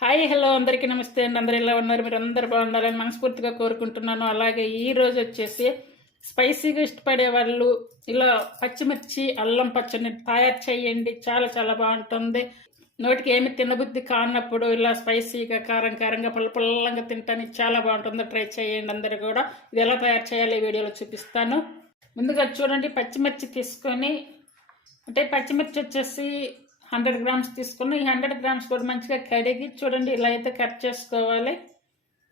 Hi hello అందరికీ నమస్తే అండి. అందరు ఎలా ఉన్నారు? మీరు అందరు బాగుండాలని మనస్ఫూర్తిగా కోరుకుంటున్నాను. అలాగే ఈ రోజు వచ్చేసి స్పైసీగా ఇష్టపడే వాళ్ళు ఇలా పచ్చిమిర్చి అల్లం పచ్చని తయారు చేయండి. చాలా చాలా బాగుంటుంది. నోటికి ఏమి తినబుద్ధి కానప్పుడు ఇలా స్పైసీగా కారం కారంగా పుల్లపుల్లంగా తింటానికి చాలా బాగుంటుంది. ట్రై చేయండి అందరు కూడా. ఇది ఎలా తయారు చేయాలో ఈ వీడియోలో చూపిస్తాను. ముందుగా చూడండి పచ్చిమిర్చి తీసుకొని అంటే పచ్చిమిర్చి వచ్చేసి హండ్రెడ్ గ్రామ్స్ తీసుకుని ఈ హండ్రెడ్ గ్రామ్స్ కూడా మంచిగా కడిగి చూడండి ఇలా అయితే కట్ చేసుకోవాలి.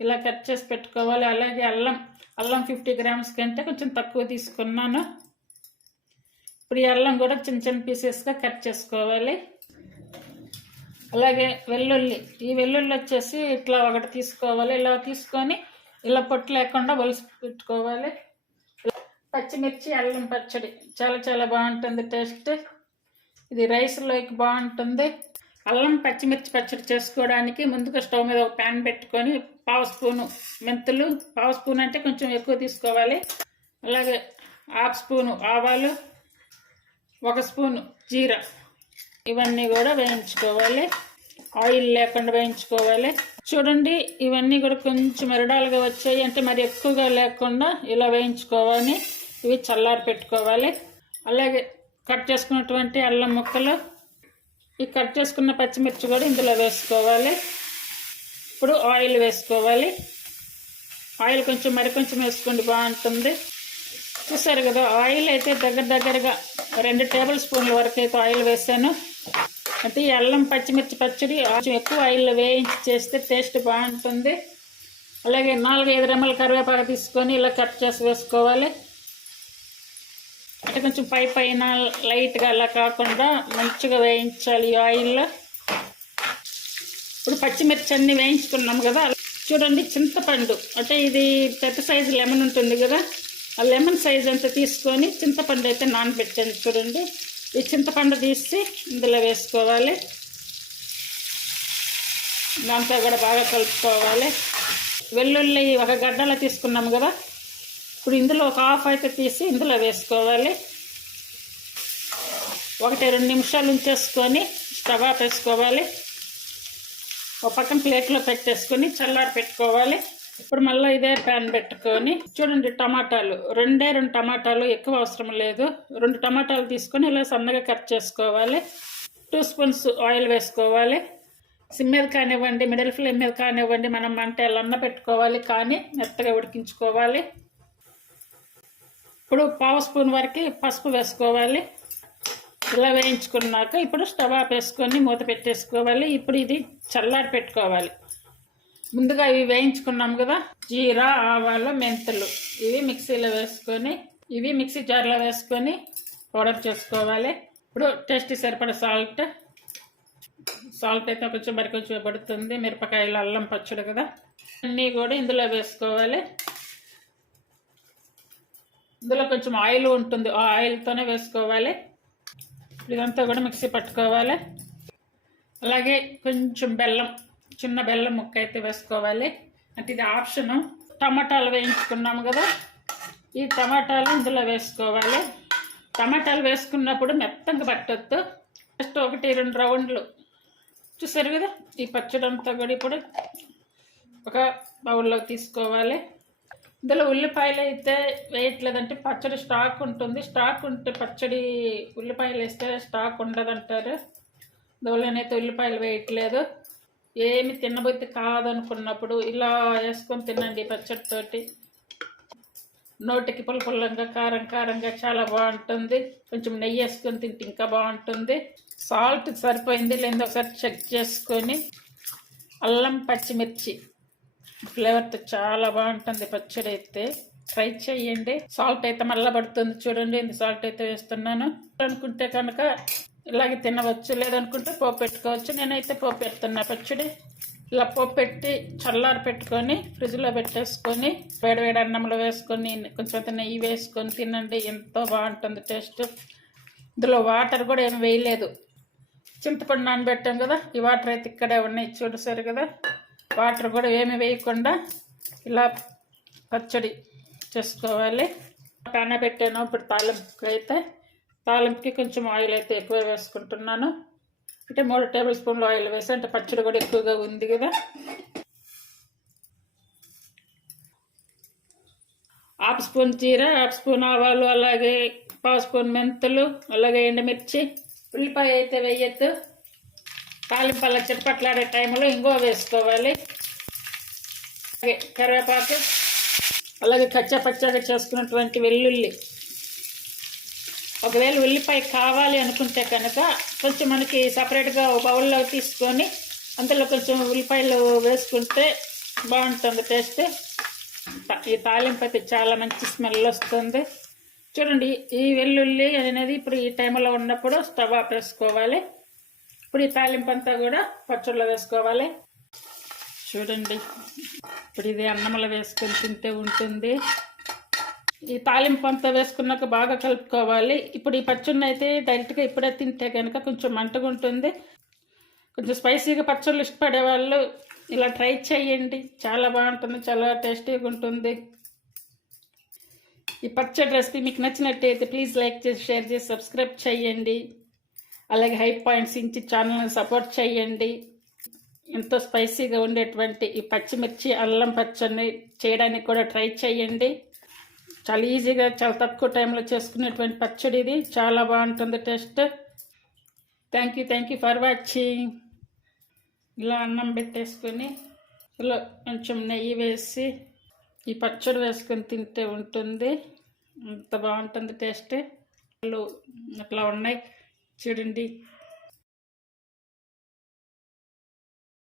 ఇలా కట్ చేసి పెట్టుకోవాలి. అలాగే అల్లం అల్లం ఫిఫ్టీ గ్రామ్స్ కంటే కొంచెం తక్కువ తీసుకున్నాను. ఇప్పుడు ఈ అల్లం కూడా చిన్న చిన్న పీసెస్గా కట్ చేసుకోవాలి. అలాగే వెల్లుల్లి ఈ వెల్లుల్లి వచ్చేసి ఇట్లా ఒకటి తీసుకోవాలి. ఇలా తీసుకొని ఇలా పొట్టు లేకుండా ఒలిసి పెట్టుకోవాలి. పచ్చిమిర్చి అల్లం పచ్చడి చాలా చాలా బాగుంటుంది టేస్ట్. ఇది రైస్లోకి బాగుంటుంది. అల్లం పచ్చిమిర్చి పచ్చడి చేసుకోవడానికి ముందుగా స్టవ్ మీద ఒక ప్యాన్ పెట్టుకొని పావు స్పూను మెంతులు పావు స్పూన్ అంటే కొంచెం ఎక్కువ తీసుకోవాలి. అలాగే హాఫ్ స్పూను ఆవాలు ఒక స్పూను జీరా. ఇవన్నీ కూడా వేయించుకోవాలి. ఆయిల్ లేకుండా వేయించుకోవాలి. చూడండి ఇవన్నీ కూడా కొంచెం ఎరడాలుగా వచ్చాయి. అంటే మరి ఎక్కువగా లేకుండా ఇలా వేయించుకోవాలి. ఇవి చల్లారి పెట్టుకోవాలి. అలాగే కట్ చేసుకున్నటువంటి అల్లం ముక్కలు. ఈ కట్ చేసుకున్న పచ్చిమిర్చి కూడా ఇందులో వేసుకోవాలి. ఇప్పుడు ఆయిల్ వేసుకోవాలి. ఆయిల్ కొంచెం మరి కొంచెం వేసుకోండి బాగుంటుంది. చూసారు కదా ఆయిల్ అయితే దగ్గర దగ్గరగా రెండు టేబుల్ స్పూన్ల వరకు అయితే ఆయిల్ వేసాను. అయితే ఈ అల్లం పచ్చిమిర్చి పచ్చడి కొంచెం ఎక్కువ ఆయిల్లో వేయించి చేస్తే టేస్ట్ బాగుంటుంది. అలాగే నాలుగు ఐదు రెమ్మల కరివేపాకు తీసుకొని ఇలా కట్ చేసి వేసుకోవాలి. అంటే కొంచెం పై పైన లైట్గా అలా కాకుండా మంచిగా వేయించాలి ఆయిల్లో. ఇప్పుడు పచ్చిమిర్చి అన్నీ వేయించుకున్నాం కదా చూడండి చింతపండు. అంటే ఇది పెద్ద సైజు లెమన్ ఉంటుంది కదా ఆ లెమన్ సైజ్ అంతా తీసుకొని చింతపండు అయితే నానబెట్టండి చూడండి. ఈ చింతపండు తీసి ఇందులో వేసుకోవాలి. దాంతో కూడా బాగా కలుపుకోవాలి. వెల్లుల్లి ఒక గడ్డలో తీసుకున్నాం కదా ఇప్పుడు ఇందులో ఒక హాఫ్ అయితే తీసి ఇందులో వేసుకోవాలి. ఒకటి రెండు నిమిషాలు ఉంచేసుకొని స్టవ్ వేసుకోవాలి. ఒక పక్కన ప్లేట్లో పెట్టేసుకొని చల్లారి పెట్టుకోవాలి. ఇప్పుడు మళ్ళీ ఇదే ప్యాన్ పెట్టుకొని చూడండి టమాటాలు. రెండే రెండు టమాటాలు ఎక్కువ అవసరం లేదు. రెండు టమాటాలు తీసుకొని ఇలా సన్నగా కట్ చేసుకోవాలి. టూ స్పూన్స్ ఆయిల్ వేసుకోవాలి. సిమ్ మీద కానివ్వండి మిడిల్ ఫ్లేమ్ మీద కానివ్వండి మనం మంట ఎల్లన్న పెట్టుకోవాలి. కానీ మెత్తగా ఉడికించుకోవాలి. ఇప్పుడు పావు స్పూన్ వరకు పసుపు వేసుకోవాలి. ఇలా వేయించుకున్నాక ఇప్పుడు స్టవ్ ఆఫ్ వేసుకొని మూత పెట్టేసుకోవాలి. ఇప్పుడు ఇది చల్లారి పెట్టుకోవాలి. ముందుగా ఇవి వేయించుకున్నాం కదా జీరా ఆవాలు మెంతులు ఇవి మిక్సీలో వేసుకొని ఇవి మిక్సీ జార్లో వేసుకొని పౌడర్ చేసుకోవాలి. ఇప్పుడు టేస్ట్ సరిపడ సాల్ట్. సాల్ట్ అయితే కొంచెం మరి కొంచెం పడుతుంది మిరపకాయలు అల్లం పచ్చడి కదా. అన్నీ కూడా ఇందులో వేసుకోవాలి. ఇందులో కొంచెం ఆయిల్ ఉంటుంది. ఆ ఆయిల్తోనే వేసుకోవాలి. ఇదంతా కూడా మిక్సీ పట్టుకోవాలి. అలాగే కొంచెం బెల్లం చిన్న బెల్లం ముక్క అయితే వేసుకోవాలి. అంటే ఇది ఆప్షను. టమాటాలు వేయించుకున్నాము కదా. ఈ టమాటాలు ఇందులో వేసుకోవాలి. టమాటాలు వేసుకున్నప్పుడు మెత్తంగా పట్టొద్దు. ఫస్ట్ ఒకటి రెండు రౌండ్లు. చూసారు కదా? ఈ పచ్చడి అంతా కూడా ఇప్పుడు ఒక బౌల్లో తీసుకోవాలి. ఇందులో ఉల్లిపాయలు అయితే వేయట్లేదంటే పచ్చడి స్టాక్ ఉంటుంది. స్టాక్ ఉంటే పచ్చడి ఉల్లిపాయలు వేస్తే స్టాక్ ఉండదంటారు. అందువల్లనైతే ఉల్లిపాయలు వేయట్లేదు ఏమి తినబుద్ధి కాదనుకున్నప్పుడు ఇలా వేసుకొని తినండి పచ్చడితోటి నోటికి పులపుల్లంగా కారం కారంగా చాలా బాగుంటుంది. కొంచెం నెయ్యి వేసుకొని తింటే ఇంకా బాగుంటుంది. సాల్ట్ సరిపోయింది. లేదా ఒకసారి చెక్ చేసుకొని అల్లం పచ్చిమిర్చి. ఫ్లేవర్తో చాలా బాగుంటుంది పచ్చడి అయితే. ట్రై చేయండి సాల్ట్ అయితే మళ్ళీ పడుతుంది. చూడండి ఇంత సాల్ట్ అయితే వేస్తున్నాను. అనుకుంటే కనుక ఇలాగే తినవచ్చు. లేదనుకుంటే పోపు పెట్టుకోవచ్చు. నేనైతే పోపు పెడుతున్నా పచ్చడి. ఇలా పోపు పెట్టి చల్లారి పెట్టుకొని ఫ్రిడ్జ్లో పెట్టేసుకొని వేడివేడి అన్నంలో వేసుకొని కొంచెం నెయ్యి వేసుకొని తినండి. ఎంతో బాగుంటుంది టేస్ట్. ఇందులో వాటర్ కూడా ఏమి వేయలేదు. చింతపండు నానబెట్టాం కదా ఈ వాటర్ అయితే ఇక్కడే ఉన్నాయి. చూడసారు కదా వాటర్ కూడా ఏమి వేయకుండా ఇలా పచ్చడి చేసుకోవాలి. ప్యాన పెట్టాను ఇప్పుడు తాలింపుకి అయితే. తాలింపుకి కొంచెం ఆయిల్ అయితే ఎక్కువ వేసుకుంటున్నాను. అంటే మూడు టేబుల్ స్పూన్లు ఆయిల్ వేసి అంటే పచ్చడి కూడా ఎక్కువగా ఉంది కదా. హాఫ్ స్పూన్ జీర హాఫ్ స్పూన్ ఆవాలు అలాగే పావు స్పూన్ మెంతులు అలాగే ఎండుమిర్చి. ఉల్లిపాయ అయితే వేయద్దు. తాలింపల్ల చిరపట్లాడే టైంలో ఇంకో వేసుకోవాలి. అలాగే కరివేపాకు అలాగే కచ్చా పచ్చగా చేసుకున్నటువంటి వెల్లుల్లి. ఒకవేళ ఉల్లిపాయ కావాలి అనుకుంటే కనుక కొంచెం మనకి సపరేట్గా ఒక బౌల్లో తీసుకొని అందులో కొంచెం ఉల్లిపాయలు వేసుకుంటే బాగుంటుంది టేస్ట్. ఈ తాలింపు అయితే చాలా మంచి స్మెల్ వస్తుంది. చూడండి ఈ వెల్లుల్లి అనేది ఇప్పుడు ఈ టైంలో ఉన్నప్పుడు స్టవ్ ఆపేసుకోవాలి ఇప్పుడు ఈ తాలింపు అంతా కూడా పచ్చళ్ళు వేసుకోవాలి. చూడండి. ఇప్పుడు ఇది అన్నంలో వేసుకొని తింటే ఉంటుంది. ఈ తాలింపు అంతా వేసుకున్నాక బాగా కలుపుకోవాలి. ఇప్పుడు ఈ పచ్చడిని అయితే డైరెక్ట్గా ఇప్పుడే తింటే కనుక కొంచెం మంటగా ఉంటుంది. కొంచెం స్పైసీగా పచ్చళ్ళు ఇష్టపడే వాళ్ళు ఇలా ట్రై చేయండి. చాలా బాగుంటుంది చాలా టేస్టీగా ఉంటుంది. ఈ పచ్చడి రెసిపీ మీకు నచ్చినట్టయితే ప్లీజ్ లైక్ చేసి షేర్ చేసి సబ్స్క్రైబ్ చేయండి. అలాగే హై పాయింట్స్ ఇంచి ఛానల్ని సపోర్ట్ చేయండి. ఎంతో స్పైసీగా ఉండేటువంటి ఈ పచ్చిమిర్చి అల్లం పచ్చడిని చేయడానికి కూడా ట్రై చేయండి. చాలా ఈజీగా చాలా తక్కువ టైంలో చేసుకునేటువంటి పచ్చడి ఇది. చాలా బాగుంటుంది taste. Thank you thank you for watching. ఇలా అన్నం పెట్టేసుకొని ఇలా కొంచెం నెయ్యి వేసి ఈ పచ్చడి వేసుకొని తింటే ఉంటుంది. అంత బాగుంటుంది టేస్ట్. అట్లా ఉన్నాయి? చూడండి.